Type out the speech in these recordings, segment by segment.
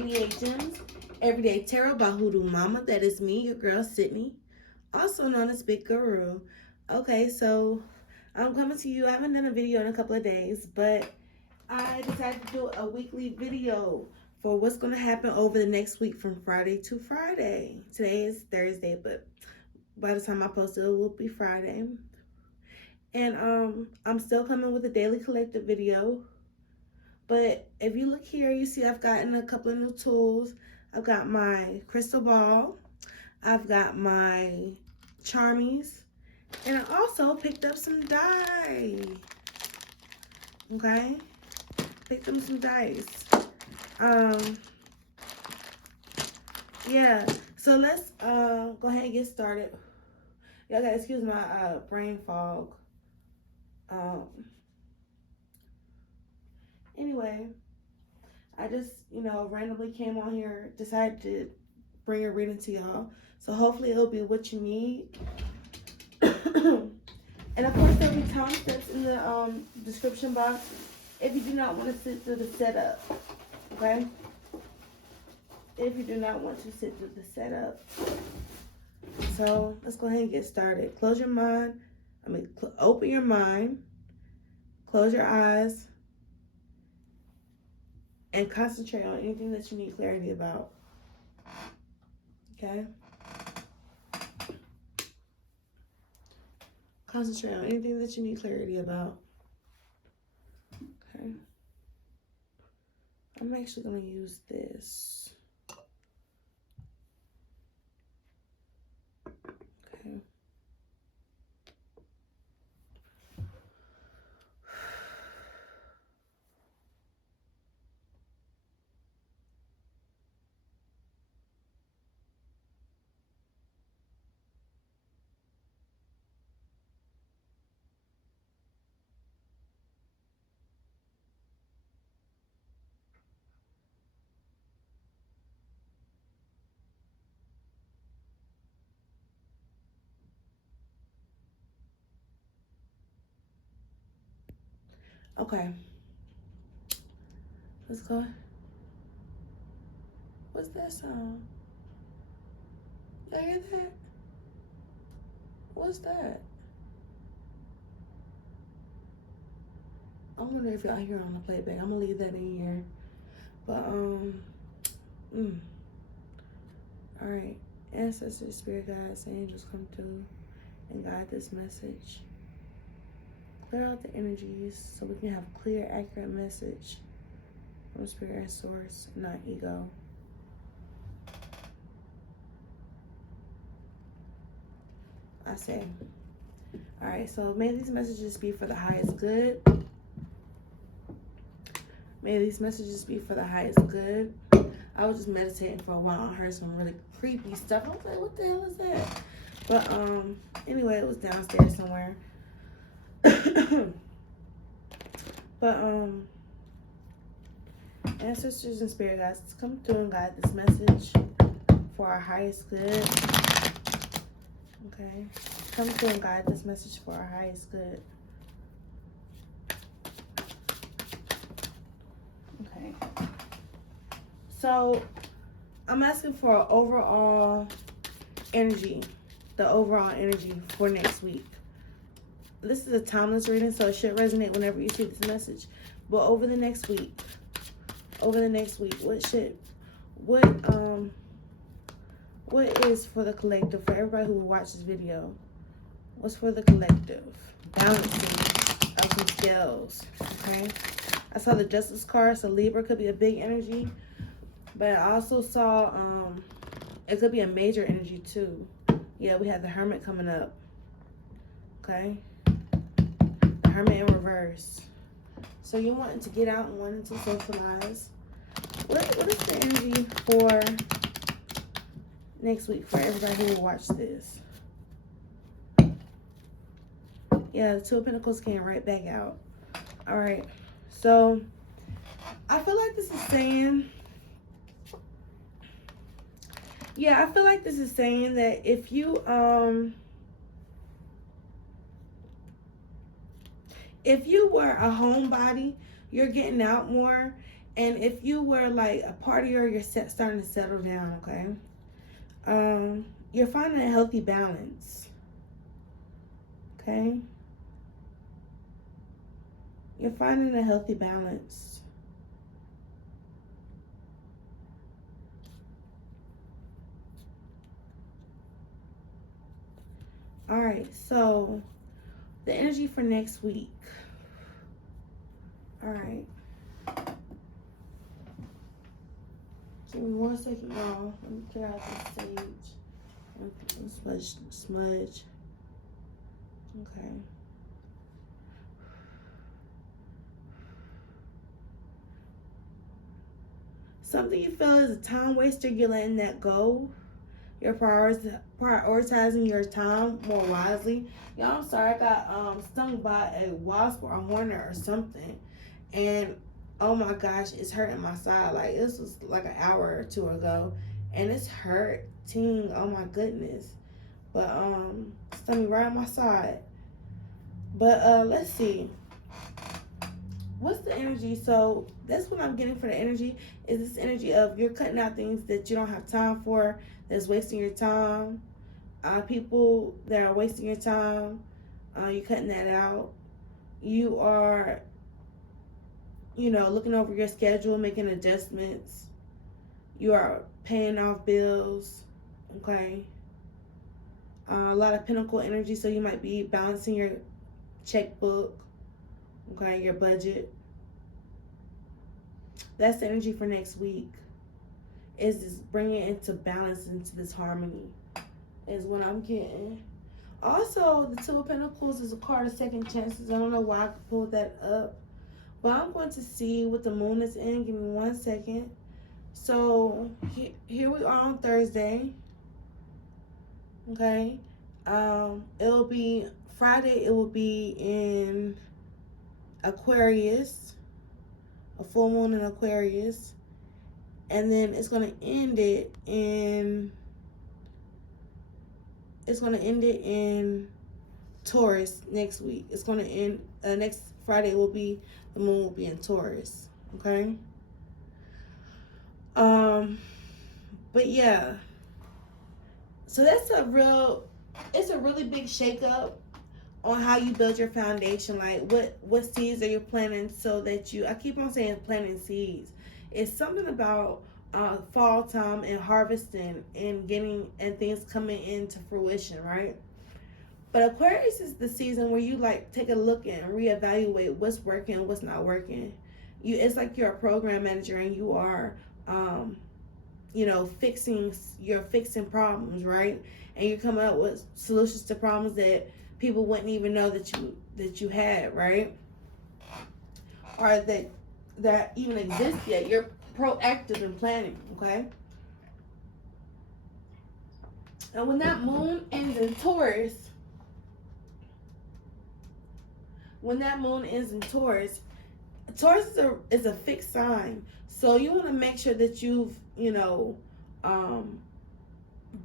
88 Gems, Everyday Tarot by Hoodoo Mama. That is me, your girl Sydney, also known as Big Guru. Okay, so I'm coming to you. I haven't done a video in a couple of days, but I decided to do a weekly video for what's going to happen over the next week from Friday to Friday. Today is Thursday, but by the time I post it, it will be Friday. And I'm still coming with a daily collective video. But if you look here, you see I've gotten a couple of new tools. I've got my crystal ball. I've got my charmies. And I also picked up some dye. Okay? Picked up some dice. Yeah. So let's go ahead and get started. Y'all gotta excuse my brain fog. Anyway, I just, randomly came on here, decided to bring a reading to y'all. So hopefully it'll be what you need. And of course there'll be timestamps in the description box if you do not want to sit through the setup. Okay? If you do not want to sit through the setup. So let's go ahead and get started. Close your mind. Open your mind. Close your eyes. And concentrate on anything that you need clarity about. Okay? Concentrate on anything that you need clarity about. Okay? I'm actually going to use this. Okay. Okay. Let's go. What's that sound? Y'all hear that? What's that? I wonder if y'all hear it on the playback. I'm gonna leave that in here. But all right. Ancestors, spirit guides, angels, come through and guide this message. Clear out the energies so we can have clear, accurate message from spirit and source, not ego. I say. All right, so may these messages be for the highest good. May these messages be for the highest good. I was just meditating for a while. I heard some really creepy stuff. I was like, what the hell is that? But anyway, it was downstairs somewhere. But ancestors and spirit guides, come through and guide this message for our highest good. Okay, come through and guide this message for our highest good. Okay, so I'm asking for overall energy, the overall energy for next week. This is a timeless reading, so it should resonate whenever you see this message. But over the next week, what is for the collective, for everybody who will watch this video? What's for the collective? Balancing of some scales, okay? I saw the Justice card, so Libra could be a big energy. But I also saw, it could be a major energy too. Yeah, we have the Hermit coming up, okay? Hermit in reverse. So you're wanting to get out and wanting to socialize. What is the energy for next week for everybody who will watch this? Yeah, the Two of Pentacles came right back out. All right. So I feel like this is saying, that if you were a homebody, you're getting out more And if you were like a partier, you're starting to settle down, okay? You're finding a healthy balance, okay? You're finding a healthy balance. All right, so the energy for next week. All right. Give me 1 second, y'all. Let me clear out this sage. Smudge. Okay. Something you feel is a time waster, you're letting that go. You're prioritizing your time more wisely. Y'all, I'm sorry, I got stung by a wasp or a hornet or something. And oh my gosh, it's hurting my side. Like, this was like an hour or two ago. And it's hurting. Oh my goodness. But stung me right on my side. But let's see. What's the energy? So that's what I'm getting for the energy. Is this energy of you're cutting out things that you don't have time for, that's wasting your time. People that are wasting your time, you're cutting that out. You are, looking over your schedule, making adjustments. You are paying off bills, okay? A lot of Pentacle energy, so you might be balancing your checkbook, okay, your budget. That's the energy for next week. Is this bringing it into balance, into this harmony, is what I'm getting. Also, the Two of Pentacles is a card of second chances. I don't know why I could pull that up, but I'm going to see what the moon is in. Give me 1 second. So here we are on Thursday. Okay. It'll be Friday. It will be in Aquarius, a full moon in Aquarius. And then it's going to end it in Taurus next week. It's going to end next Friday will be, the moon will be in Taurus. Okay. But yeah. So that's it's a really big shakeup on how you build your foundation. Like what seeds are you planting, so that I keep on saying planting seeds. It's something about fall time and harvesting and things coming into fruition, right? But Aquarius is the season where you like take a look and reevaluate what's working and what's not working. It's like you're a program manager and you are fixing problems, right? And you're coming up with solutions to problems that people wouldn't even know that you had, right? Or that even exist yet. You're proactive in planning, okay? And when that moon ends in Taurus, Taurus is a fixed sign. So you want to make sure that you've,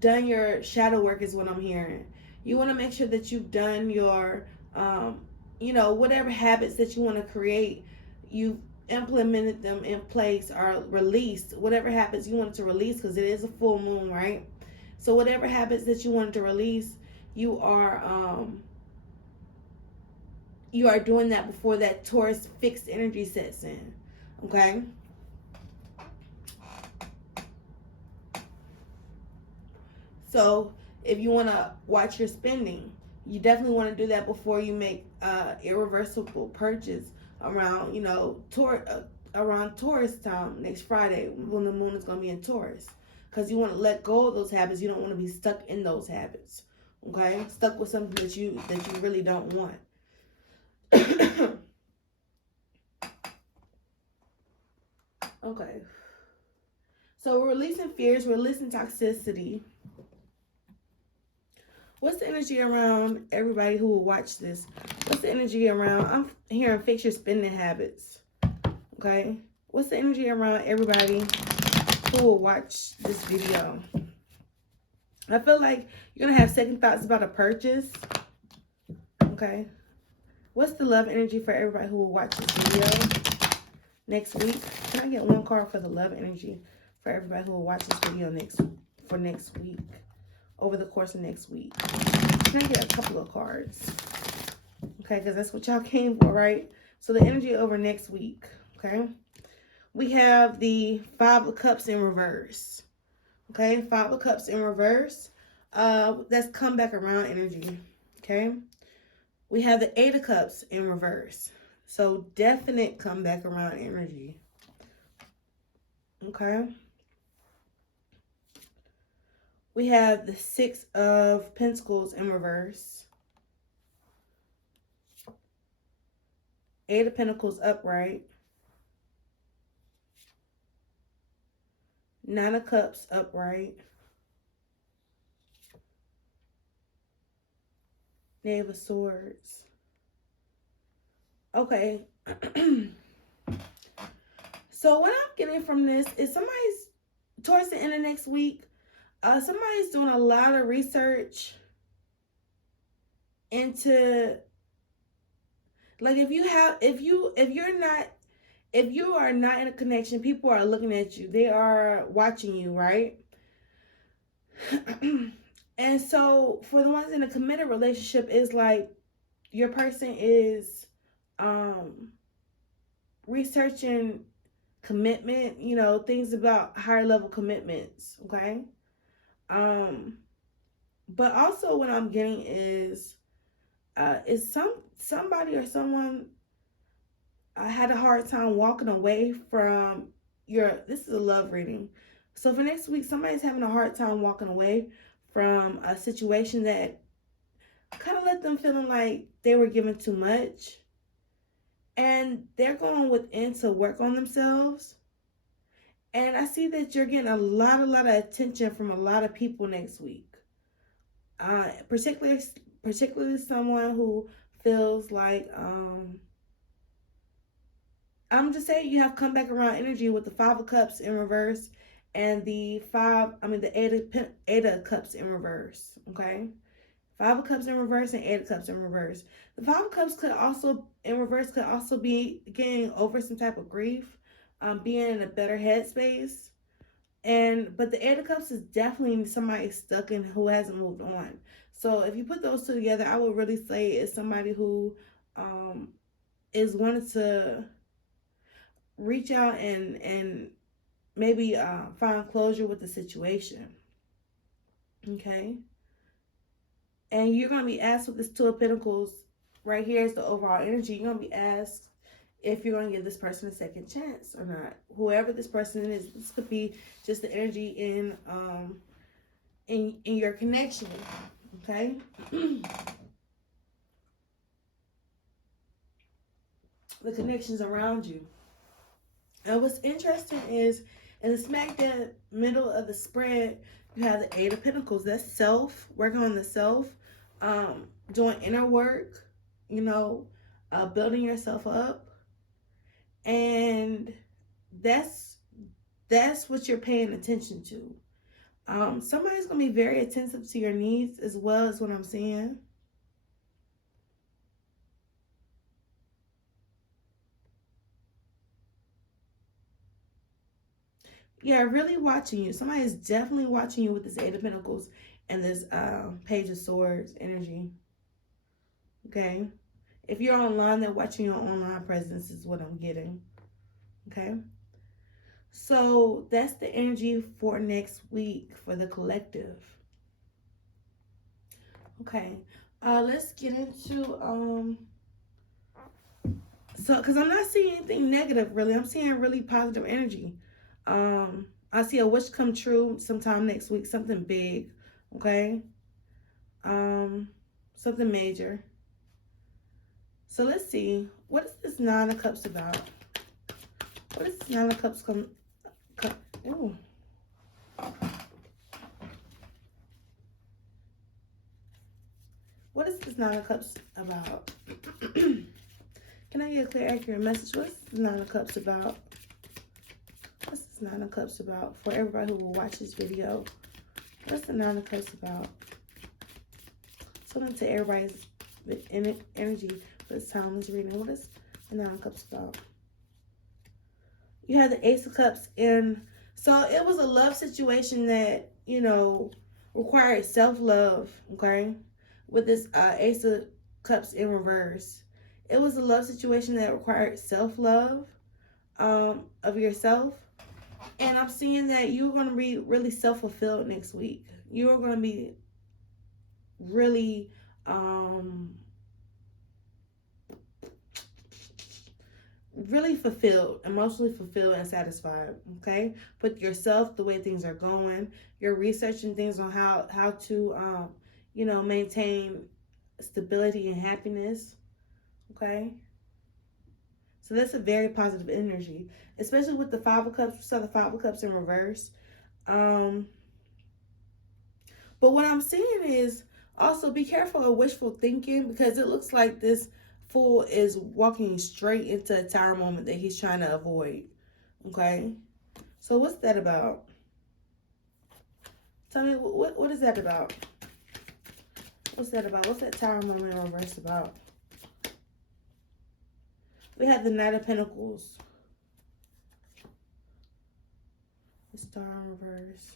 done your shadow work, is what I'm hearing. You want to make sure that you've done your, whatever habits that you want to create, you've implemented them in place or released whatever habits you wanted to release, because it is a full moon, right? So whatever habits that you wanted to release, you are doing that before that Taurus fixed energy sets in, okay? So if you want to watch your spending, you definitely want to do that before you make irreversible purchase around, around Taurus time next Friday, when the moon is going to be in Taurus. Because you want to let go of those habits. You don't want to be stuck in those habits, okay? Stuck with something that you really don't want. Okay. So we're releasing fears, we're releasing toxicity. What's the energy around everybody who will watch this? What's the energy around, I'm hearing fix your spending habits. Okay. What's the energy around everybody who will watch this video? I feel like you're going to have second thoughts about a purchase. Okay. What's the love energy for everybody who will watch this video next week? Can I get one card for the love energy for everybody who will watch this video next week, over the course of next week? Can I get a couple of cards? Okay, because that's what y'all came for, right? So the energy over next week, okay? We have the Five of Cups in reverse. Okay, Five of Cups in reverse. That's come back around energy. Okay. We have the Eight of Cups in reverse. So definite come back around energy. Okay. We have the Six of Pentacles in reverse. Eight of Pentacles upright. Nine of Cups upright. Knave of Swords. Okay. So what I'm getting from this is somebody's, towards the end of next week, somebody's doing a lot of research into, like, if you are not in a connection, people are looking at you. They are watching you, right? And so for the ones in a committed relationship, it's like your person is researching commitment, you know, things about higher level commitments, okay? But also what I'm getting is somebody or someone had a hard time walking away from this is a love reading. So for next week, somebody's having a hard time walking away from a situation that kind of left them feeling like they were given too much. And they're going within to work on themselves. And I see that you're getting a lot of attention from a lot of people next week. Particularly someone who feels like, I'm just saying you have come back around energy with the Five of Cups in reverse and the Eight of Cups in reverse, okay? Five of Cups in reverse and Eight of Cups in reverse. The Five of Cups could also be getting over some type of grief, being in a better headspace. But the Eight of Cups is definitely somebody stuck in who hasn't moved on. So if you put those two together, I would really say it's somebody who is wanting to reach out and maybe find closure with the situation. Okay. And you're going to be asked with this Two of Pentacles, right here is the overall energy. You're going to be asked if you're going to give this person a second chance or not. Whoever this person is, this could be just the energy in your connection. Okay. The connections around you. And what's interesting is in the smack dab middle of the spread, you have the Eight of Pentacles. That's self, working on the self, doing inner work, you know, building yourself up. And that's what you're paying attention to. Somebody's going to be very attentive to your needs as well, as what I'm seeing. Yeah, really watching you. Somebody is definitely watching you with this Eight of Pentacles and this Page of Swords energy. Okay. If you're online, they're watching your online presence is what I'm getting. Okay. So that's the energy for next week for the collective. Okay. Let's get into so because I'm not seeing anything negative really. I'm seeing really positive energy. I see a wish come true sometime next week, something big, okay? Something major. So let's see, what is this Nine of Cups about? What is this Nine of Cups ooh. What is this Nine of Cups about? Can I get a clear, accurate message? What's this Nine of Cups about? What's this Nine of Cups about for everybody who will watch this video? What's the Nine of Cups about? Something to everybody's energy for this timeless reading. What is the Nine of Cups about? You have the Ace of Cups, and so it was a love situation that, you know, required self-love, okay? With this Ace of Cups in reverse. It was a love situation that required self-love of yourself. And I'm seeing that you're going to be really self-fulfilled next week. You're going to be really really fulfilled, emotionally fulfilled and satisfied, okay? With yourself, the way things are going. You're researching things on how to maintain stability and happiness, okay? So that's a very positive energy, especially with the Five of Cups. We saw the Five of Cups in reverse. Um, but what I'm seeing is also be careful of wishful thinking, because it looks like this fool is walking straight into a tower moment that he's trying to avoid. Okay, so what's that about? Tell me, what is that about? What's that about? What's that tower moment in reverse about? We have the Knight of Pentacles. The Star in reverse.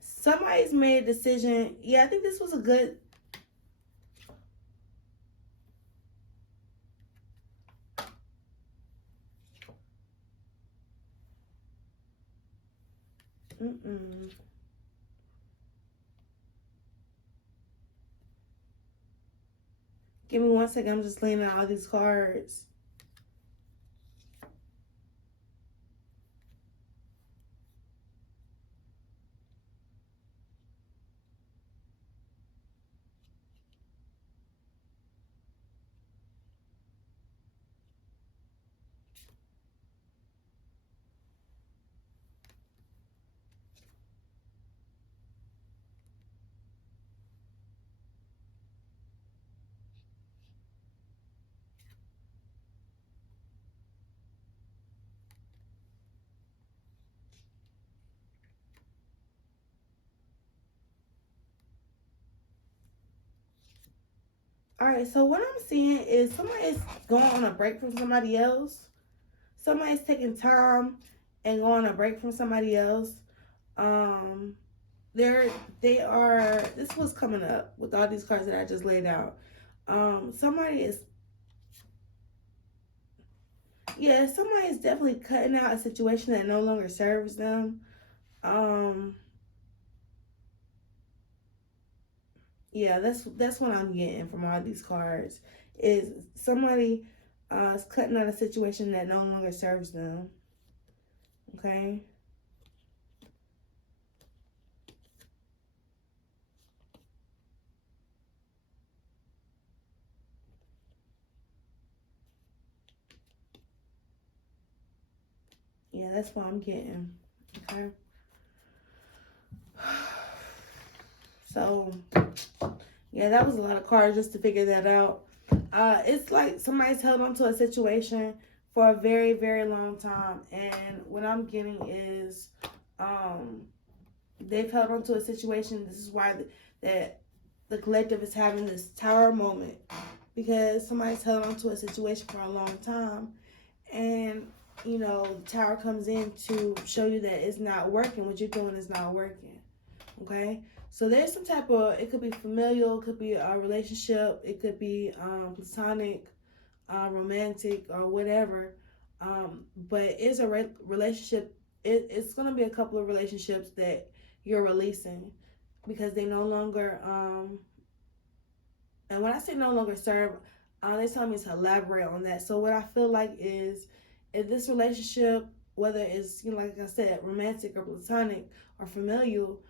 Somebody's made a decision. Yeah, I think this was a good... Give me 1 second. I'm just laying out all these cards. All right, so what I'm seeing is somebody's going on a break from somebody else. Somebody's taking time and going on a break from somebody else. Um, they are. This was coming up with all these cards that I just laid out. Somebody is. Yeah, somebody is definitely cutting out a situation that no longer serves them. Um, yeah, that's what I'm getting from all these cards. Is somebody is cutting out a situation that no longer serves them. Okay. Yeah, that's what I'm getting. Okay. So, yeah, that was a lot of cards just to figure that out. It's like somebody's held on to a situation for a very, very long time. And what I'm getting is they've held on to a situation. This is why that the collective is having this tower moment. Because somebody's held on to a situation for a long time. And, you know, the tower comes in to show you that it's not working. What you're doing is not working. Okay? So there's some type of, it could be familial, it could be a relationship, it could be platonic, romantic, or whatever. But it's a relationship. It's going to be a couple of relationships that you're releasing because they no longer, and when I say no longer serve, they tell me to elaborate on that. So what I feel like is, if this relationship, whether it's, you know, like I said, romantic or platonic or familial,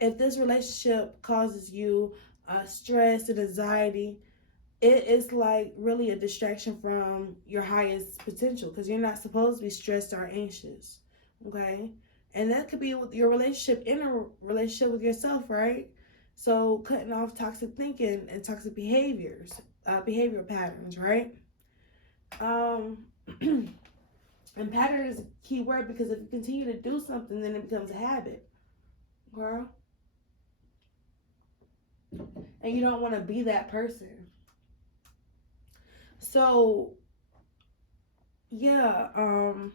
if this relationship causes you stress and anxiety, it is like really a distraction from your highest potential, because you're not supposed to be stressed or anxious. Okay. And that could be with your relationship, in a relationship with yourself, right? So cutting off toxic thinking and toxic behaviors, behavioral patterns, right? um and pattern is a key word, because if you continue to do something, then it becomes a habit, girl. And you don't want to be that person. So yeah, I'm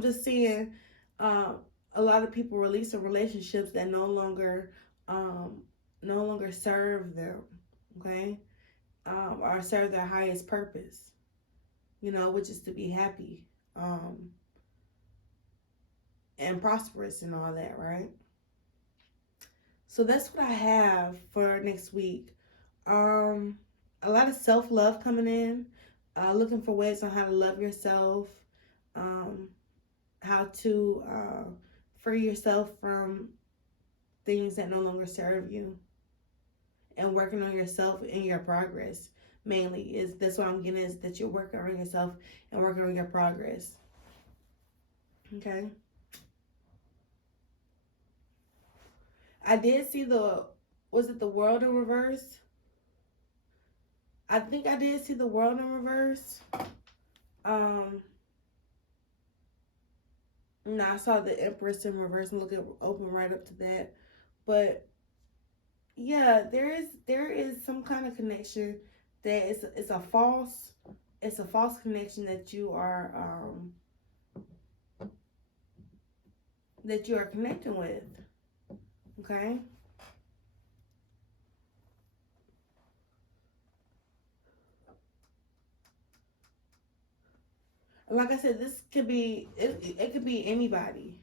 just seeing a lot of people releasing relationships that um, no longer serve them, okay, or serve their highest purpose, you know, which is to be happy, um, and prosperous and all that, right? So that's what I have for next week. Um, a lot of self love coming in, looking for ways on how to love yourself, um, how to free yourself from things that no longer serve you, and working on yourself and your progress. Mainly is that's what I'm getting, is that you're working on yourself and working on your progress. Okay. I did see the, was it the world in reverse? I think I did see the world in reverse. Um, no, I saw the Empress in reverse and look at open right up to that. But yeah, there is some kind of connection that it's a false connection that you are connecting with. Okay. Like I said, this could be it could be anybody.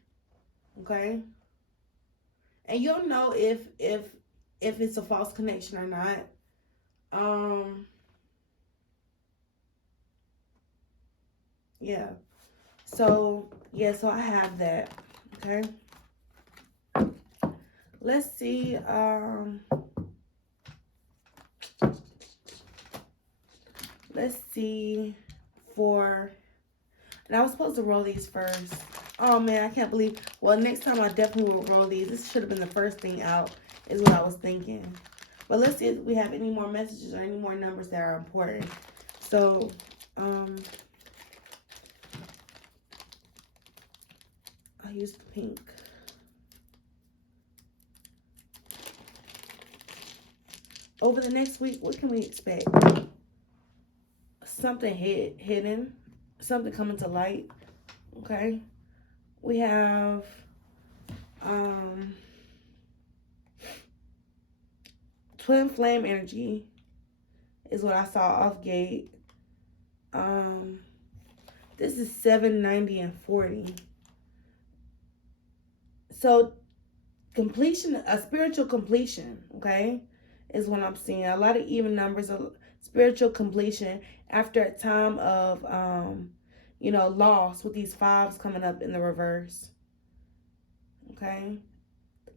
Okay. And you'll know if it's a false connection or not. Um, yeah. So yeah, so I have that. Okay. Let's see. Let's see for, and I was supposed to roll these first. Oh man, I can't believe. Well, next time I definitely will roll these. This should have been the first thing out, is what I was thinking. But let's see if we have any more messages or any more numbers that are important. So, I'll use the pink. Over the next week, what can we expect? Something hidden, something coming to light. Okay, we have um twin flame energy is what I saw off gate. Um, this is 790 and 40. So completion, a spiritual completion, okay, is what I'm seeing. A lot of even numbers of spiritual completion after a time of loss, with these fives coming up in the reverse. Okay.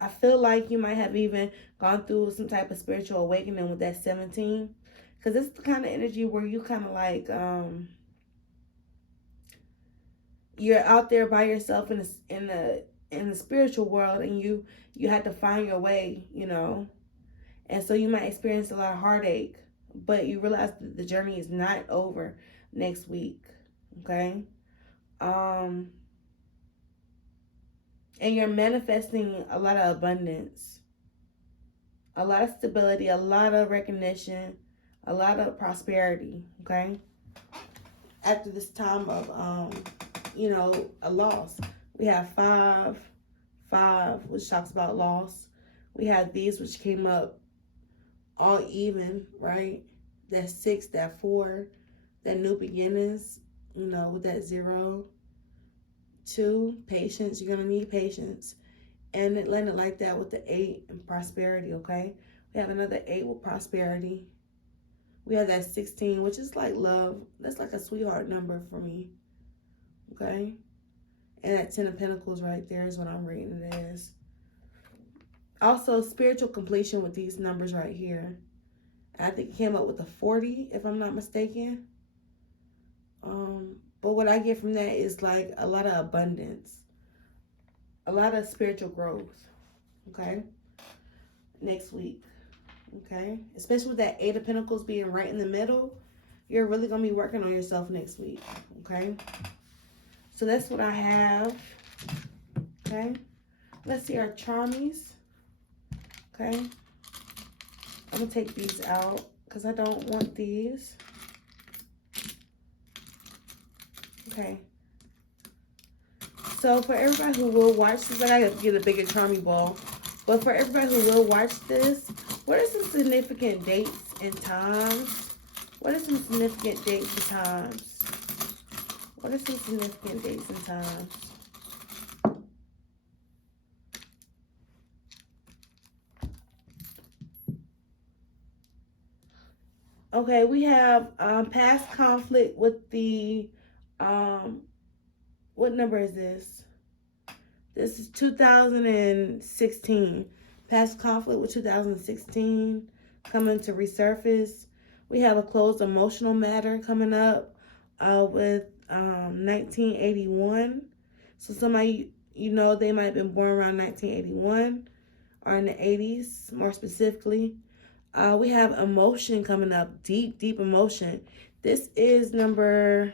I feel like you might have even gone through some type of spiritual awakening with that 17. Because it's the kind of energy where you kind of like you're out there by yourself in the spiritual world, and you had to find your way, and so you might experience a lot of heartache, but you realize that the journey is not over next week. Okay. um and you're manifesting a lot of abundance, a lot of stability, a lot of recognition, a lot of prosperity. Okay. After this time of a loss, we have five, which talks about loss. We have these, which came up all even, right? That 6, that 4, that new beginnings, with that 0. 2, patience. You're gonna need patience, and it landed like that with the 8 and prosperity. Okay, we have another 8 with prosperity. We have that 16, which is like love. That's like a sweetheart number for me. Okay, and that 10 of Pentacles right there is what I'm reading it as. Also, spiritual completion with these numbers right here. I think it came up with a 40, if I'm not mistaken. But what I get from that is like a lot of abundance, a lot of spiritual growth. Okay, next week. Okay, especially with that 8 of Pentacles being right in the middle, you're really gonna be working on yourself next week. Okay, so that's what I have. Okay, let's see our charmies. Okay, I'm gonna take these out because I don't want these. Okay. So for everybody who will watch this, I gotta get a bigger Charmy ball. But for everybody who will watch this, what are some significant dates and times? What are some significant dates and times? What are some significant dates and times? Okay, we have past conflict with the what number is this? This is 2016. Past conflict with 2016 coming to resurface. We have a closed emotional matter coming up with 1981. So somebody, you know, they might have been born around 1981 or in the 80s, more specifically. We have emotion coming up, deep, deep emotion. This is number,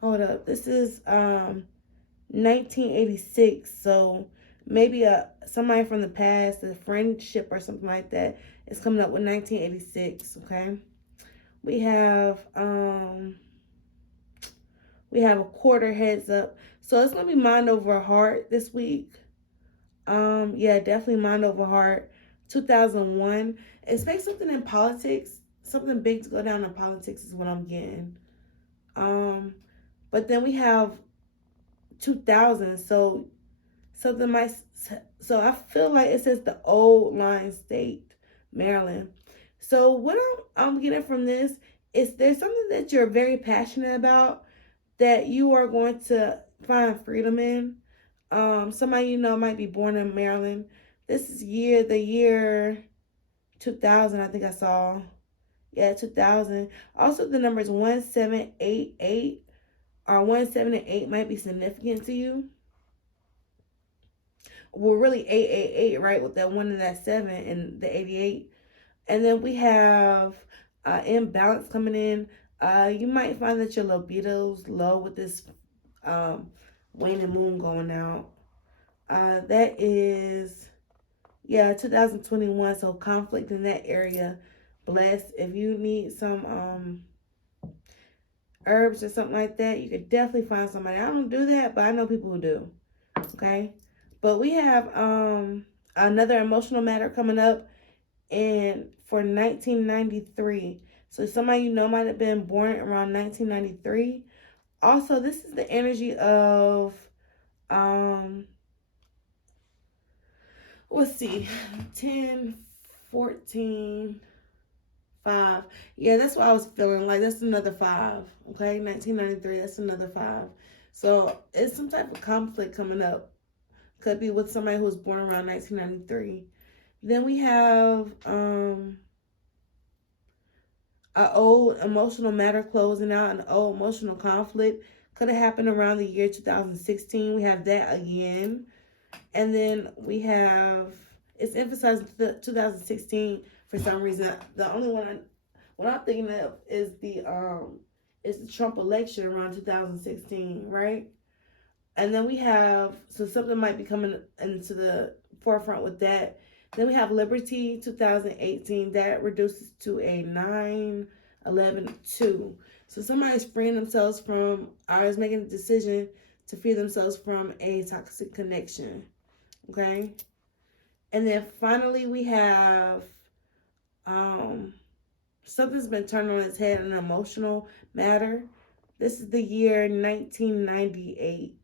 hold up, this is 1986. So maybe somebody from the past, a friendship or something like that is coming up with 1986. Okay, we have a quarter heads up. So it's gonna be mind over heart this week. Yeah, definitely mind over heart. 2001. Expect something in politics, something big to go down in politics is what I'm getting. But then we have 2000. So something might. So I feel like it says the Old Line State, Maryland. So what I'm getting from this is there's something that you're very passionate about that you are going to find freedom in. Somebody you know might be born in Maryland. This is the year 2000. I think I saw. Yeah, 2000. Also, the numbers 1788 or 178 might be significant to you. Well, really 888, right? With that 1 and that 7 and the 88. And then we have imbalance coming in. You might find that your libido's low with this waning moon going out. That is, yeah, 2021. So conflict in that area. Blessed. If you need some herbs or something like that, you could definitely find somebody. I don't do that, but I know people who do. Okay. But we have another emotional matter coming up and for 1993. So somebody you know might have been born around 1993. Also, this is the energy of let's see, 10, 14, 5. Yeah, that's what I was feeling like. That's another 5. Okay, 1993, that's another 5. So it's some type of conflict coming up. Could be with somebody who was born around 1993. Then we have an old emotional matter closing out, an old emotional conflict. Could have happened around the year 2016. We have that again. And then we have, it's emphasized 2016 for some reason. The only one what I'm thinking of is the Trump election around 2016, right? And then we have, so something might be coming into the forefront with that. Then we have Liberty 2018. That reduces to a 9-11-2. So somebody's freeing themselves from, or is making a decision to free themselves from a toxic connection. Okay? And then finally we have something's been turned on its head in an emotional matter. This is the year 1998.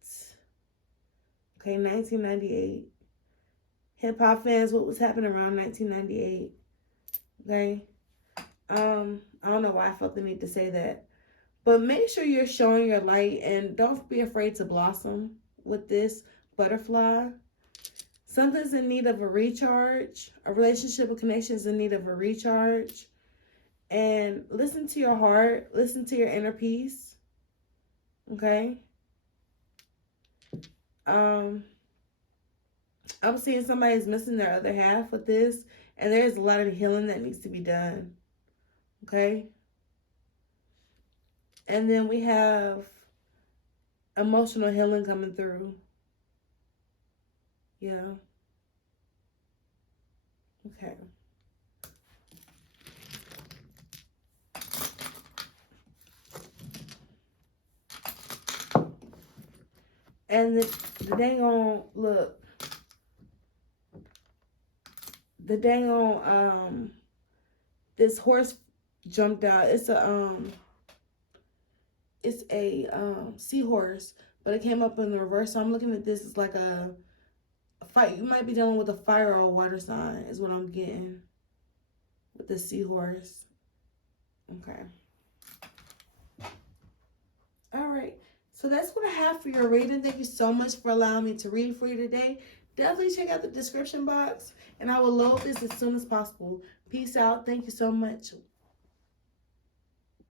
Okay, 1998. Hip hop fans, what was happening around 1998? Okay. I don't know why I felt the need to say that. But make sure you're showing your light and don't be afraid to blossom with this butterfly. Something's in need of a recharge. A relationship or connection is in need of a recharge. And listen to your heart. Listen to your inner peace. Okay? I'm seeing somebody's missing their other half with this. And there's a lot of healing that needs to be done. Okay? And then we have emotional healing coming through. Yeah. Okay. And the dang on, look, the dang on, this horse jumped out. It's a seahorse, but it came up in the reverse. So I'm looking at this as like a fight. You might be dealing with a fire or a water sign is what I'm getting with the seahorse. Okay. All right. So that's what I have for your reading. Thank you so much for allowing me to read for you today. Definitely check out the description box, and I will load this as soon as possible. Peace out. Thank you so much.